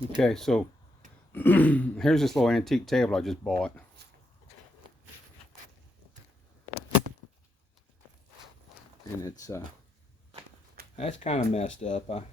Okay, so here's this little antique table I just bought. And it's that's kind of messed up.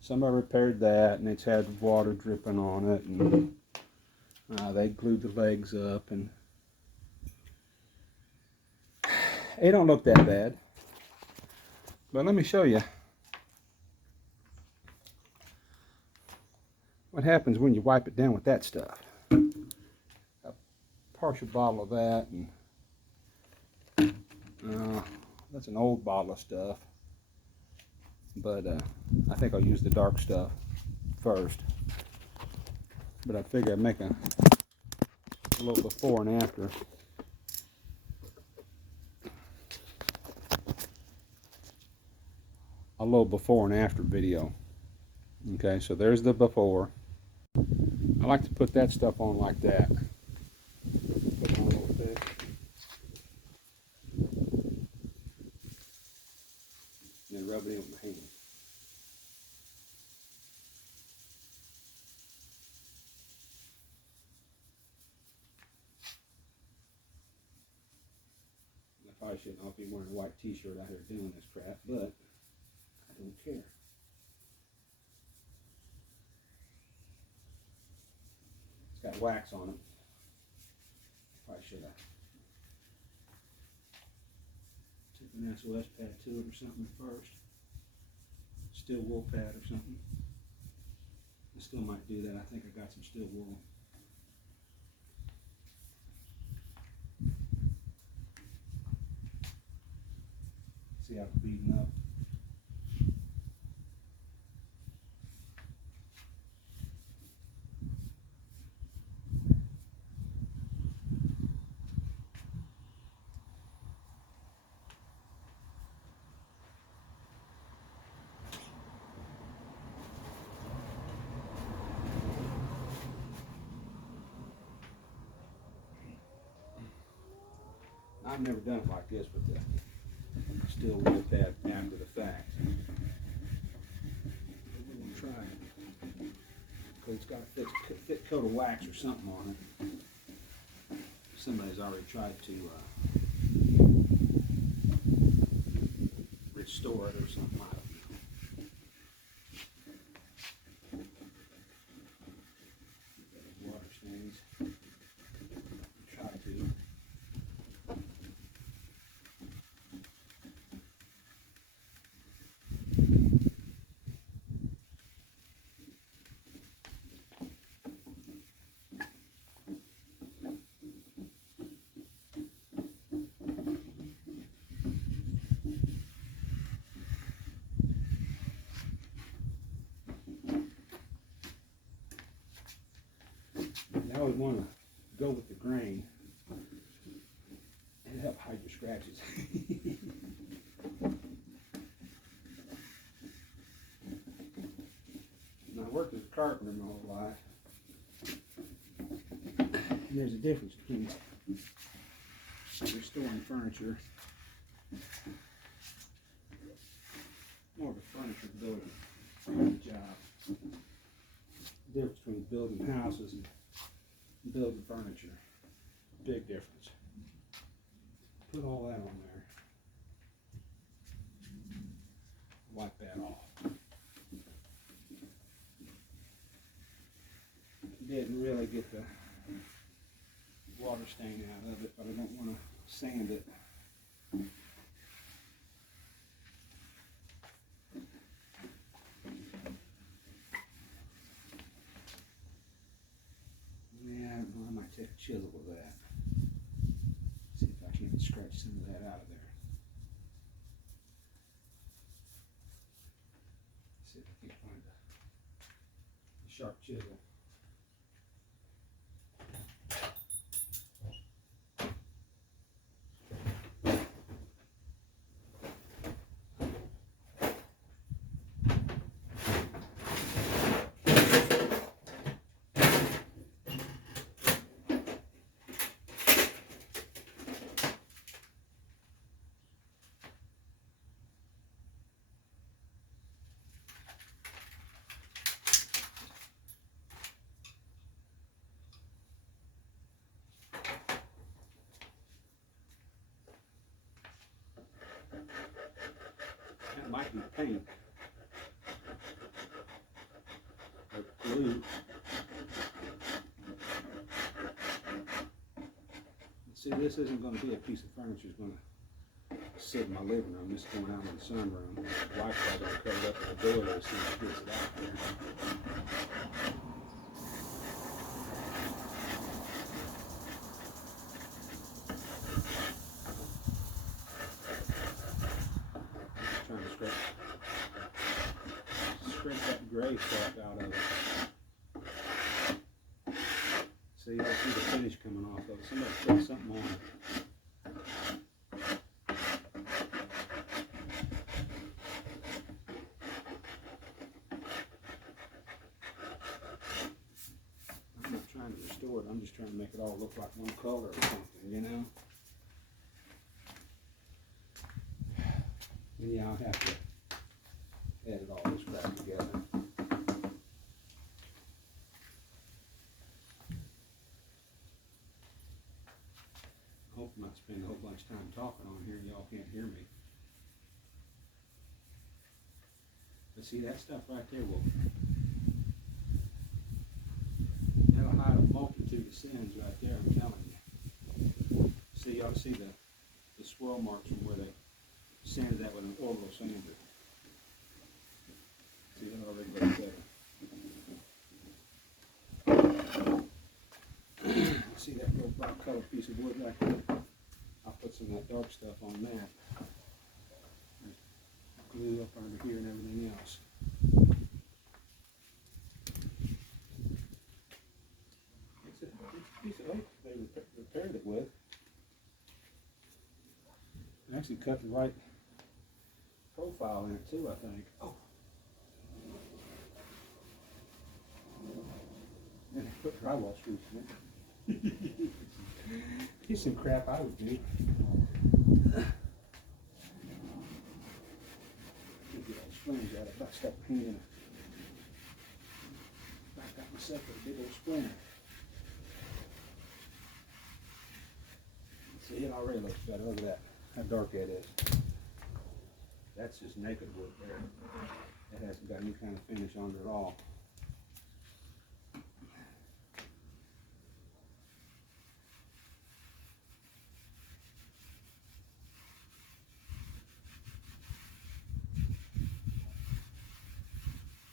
Somebody repaired that, and it's had water dripping on it, and they glued the legs up, and it don't look that bad. But let me show you what happens when you wipe it down with that stuff. A partial bottle of that, and that's an old bottle of stuff. But I think I'll use the dark stuff first. But I figure I'd make a little before and after. A little before and after video. Okay, so there's the before. I like to put that stuff on like that. Put on a little bit. And then rub it in with my hand. I probably shouldn't all be wearing a white t-shirt out here doing this crap, but I don't care. It's got wax on it. Probably should have took an SOS pad to it or something first. Steel wool pad or something. I still might do that. I think I got some steel wool. See how it's beating up. I've never done it like this with the steel wool pad after the fact. We're going to try it. Because it's got a thick coat of wax or something on it. Somebody's already tried to restore it or something. I don't know. Water stains. Try to. You always want to go with the grain and help hide your scratches. Now, I worked as a carpenter my whole life. And there's a difference between restoring furniture, more of a furniture building job. The difference between building houses and building furniture. Big difference. Put all that on there. Wipe that off. Didn't really get the water stain out of it, but I don't want to sand it. Yeah, I might take a chisel with that. See if I can scratch some of that out of there. See if I can find a sharp chisel. paint or glue. See, this isn't going to be a piece of furniture that's going to sit in my living room. This is going out in the sunroom. My wife's probably going to cover it up with a door there as soon as she gets it out there. Trying to scrape that gray stuff out of it. See, I see the finish coming off of it. Somebody put something on it. I'm not trying to restore it. I'm just trying to make it all look like one color or something, you know? And yeah, I'll have to edit all this crap together. I hope I'm not spending a whole bunch of time talking on here and y'all can't hear me. But see, that stuff right there that'll hide a multitude of sins right there, I'm telling you. See, y'all see the swirl marks from where they sanded that with an orbital sander. See, that already looks better. See that little black colored piece of wood right there? I'll put some of that dark stuff on that. Glue up under here and everything else. It's a piece of oak they repaired it with. I actually cut the right profile in it too, I think. Oh. And they put drywall screws in it. Here's some crap I would do. Get those splinters out. I stuck my hand in it. I got myself a big old splinter. See, it already looks better. Look at that. How dark that is. That's just naked wood there. It hasn't got any kind of finish on it at all.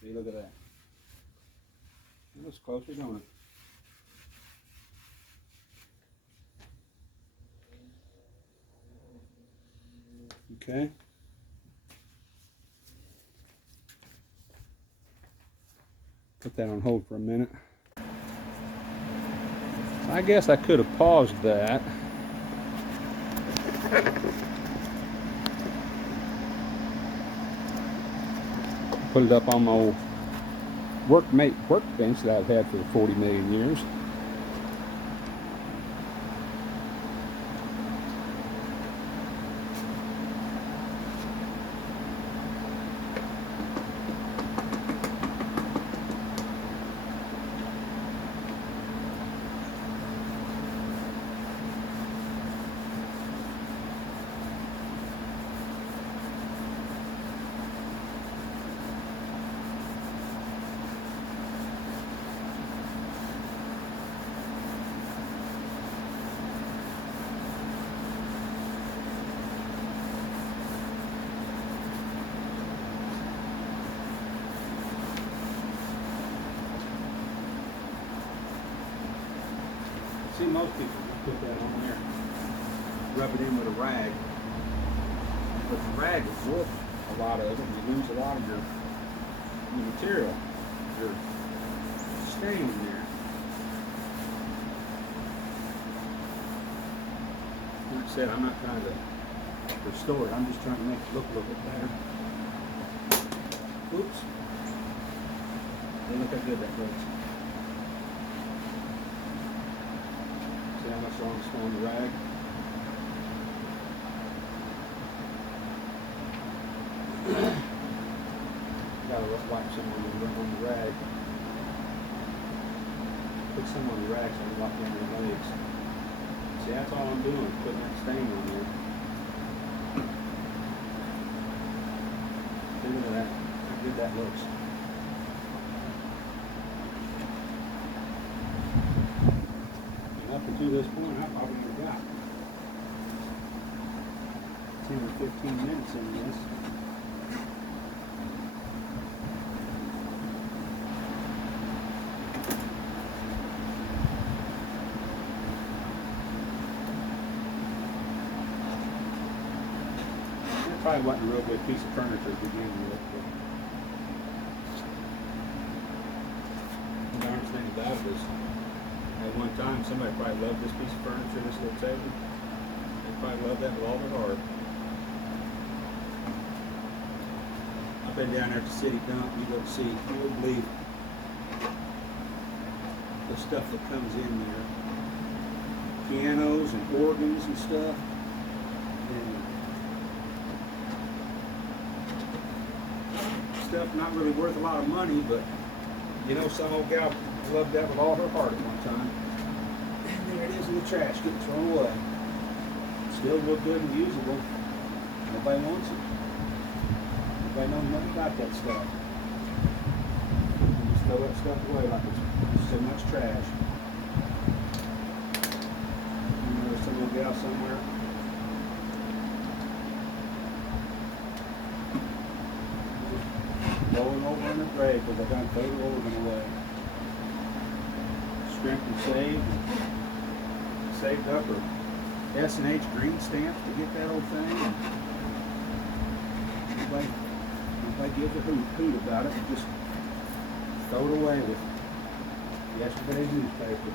See, look at that. It looks closer, don't it? Okay. Put that on hold for a minute. I guess I could have paused that. Put it up on my old workbench that I've had for 40 million years. See, most people put that on there, rub it in with a rag, but the rag absorbs a lot of it, and you lose a lot of your material, your stain in there. Like I said, I'm not trying to restore it, I'm just trying to make it look a little bit better. Oops. Hey, look how good that looks. See how much longer it's on the rag? Gotta wipe some on the rag. Put some on the rag so I can wipe down your legs. See, that's all I'm doing, putting that stain on there. Look at that. How good that looks. And up until this point, I probably would have got 10 or 15 minutes in this. Probably wasn't a real good piece of furniture to begin with. But the darn thing about it is, at one time, somebody probably loved this piece of furniture, this little table. They probably loved that with all their heart. I've been down there at the city dump. You go see, you wouldn't believe the stuff that comes in there. Pianos and organs and stuff. And stuff not really worth a lot of money, but you know, some old gal loved that with all her heart at one time. And there it is in the trash, getting thrown away. Still look good and usable. Nobody wants it. Nobody knows nothing about that stuff. You just throw that stuff away like it's so much trash. You know, there's some old gal somewhere. Rolling over in the grave because I done thrown the organ away. Scrimped and saved up her S&H green stamps to get that old thing. Nobody gives a hoot about it. Just throw it away with yesterday's newspaper.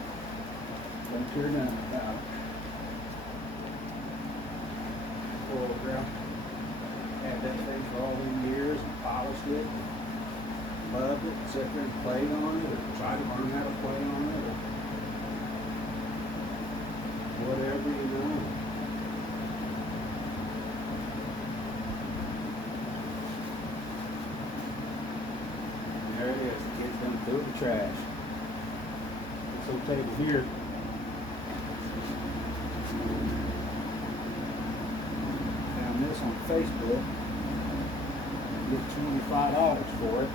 Don't care nothing about it. Poor old girl. Had that thing for all these years and polished it. Loved it, sat there and played on it, or tried to learn how to play on it, or whatever, you know. And there it is, the kids done threw the trash. This old table here, found this on Facebook, get $25 for it.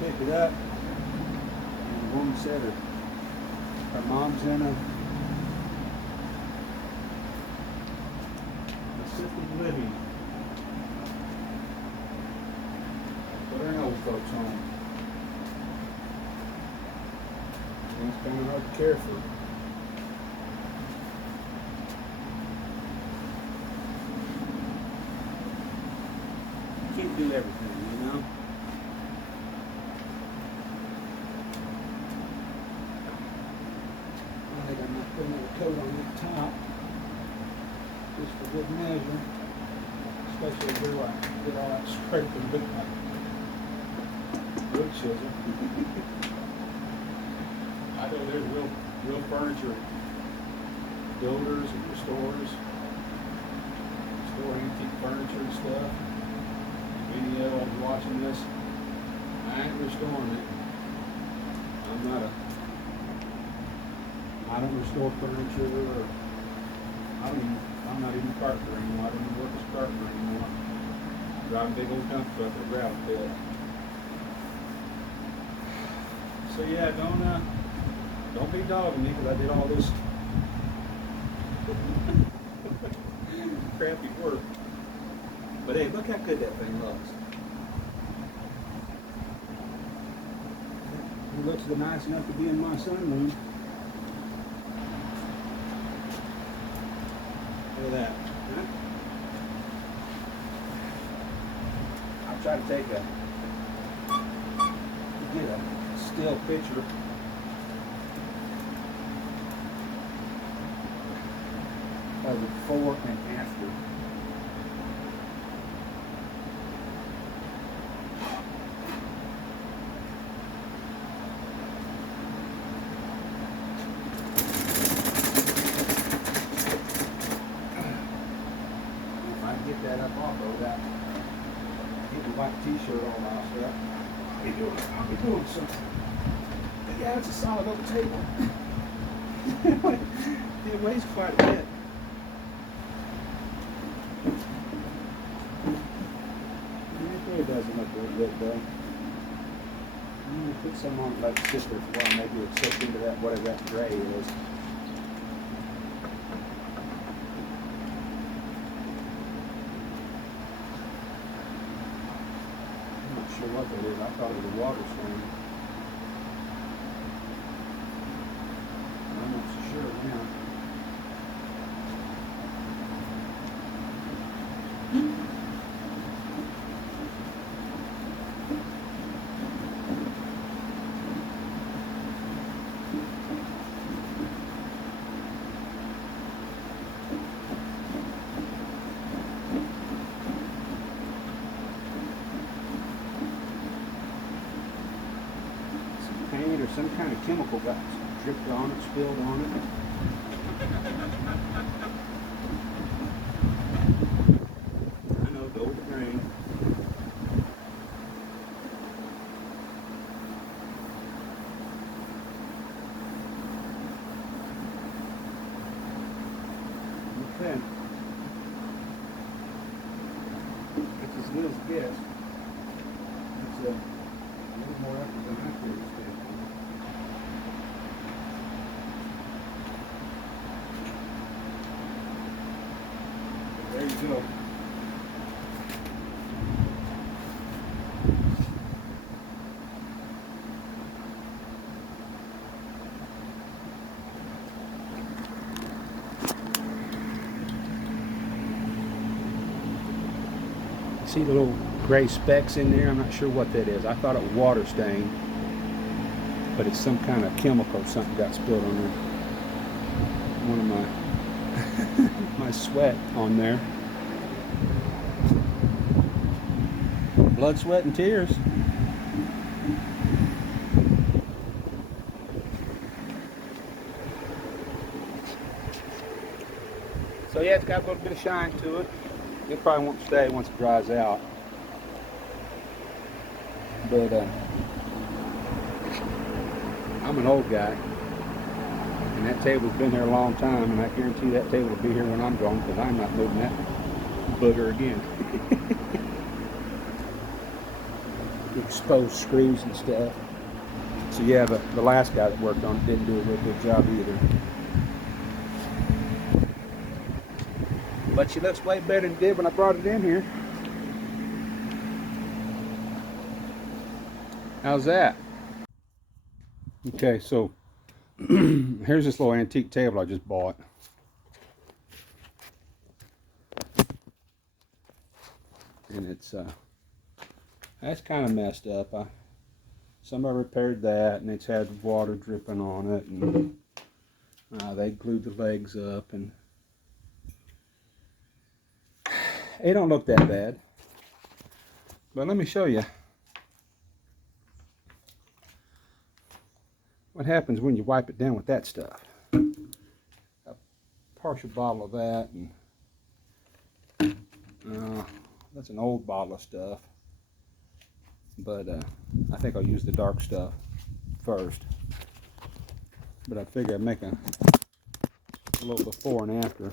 Picked it up, and the woman said her mom's in a assisted living. Put her in old folks' home. And it's kind of hard to care for. You can't do everything, you know. I'm not putting a coat on the top, just for good measure, especially if they're like, get all that scraping with my wood chisel. I know there's real furniture builders and restorers, store antique furniture and stuff. If any of y'all watching this, I ain't restoring it. I don't restore furniture, or I'm not even a carpenter anymore. I don't even work as a carpenter anymore. Drive a big old dump truck or a gravel pit. So yeah, don't be dogging me because I did all this crappy work. But hey, look how good that thing looks. It looks nice enough to be in my sunroom. Look at that. Huh? I'll try to take get a still picture of the before and after. Get that up off of that. Get the white t-shirt all moused up. I'll be doing something. But yeah, it's a solid oak table. It weighs quite a bit. doesn't look real good though. I'm gonna put some on, let it sit there for a while, maybe it'll soak into that, whatever that gray is. I'm not sure what that is. I thought it was a water stain. I'm not so sure now. Paint or some kind of chemical got dripped on it, spilled on it. I know, go with the grain. Okay. That's as good as it gets. That's a little more effort than I could expect. There you go. See the little gray specks in there? I'm not sure what that is. I thought it was water stain, but it's some kind of chemical or something got spilled on there. One of my my sweat on there. Blood, sweat, and tears. So yeah, it's got a little bit of shine to it. It probably won't stay once it dries out. But I'm an old guy, and that table's been here a long time, and I guarantee that table will be here when I'm gone, because I'm not moving that booger again. Exposed screws and stuff. So yeah, the last guy that worked on it didn't do a real good job either. But she looks way better than it did when I brought it in here. How's that? Okay, so here's this little antique table I just bought. And it's that's kind of messed up. Somebody repaired that, and it's had water dripping on it, and they glued the legs up, and it don't look that bad. But let me show you what happens when you wipe it down with that stuff. A partial bottle of that, and that's an old bottle of stuff. But I think I'll use the dark stuff first. But I figure I'd make a little before and after.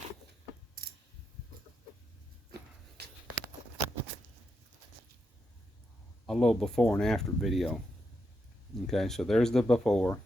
A little before and after video. Okay, so there's the before.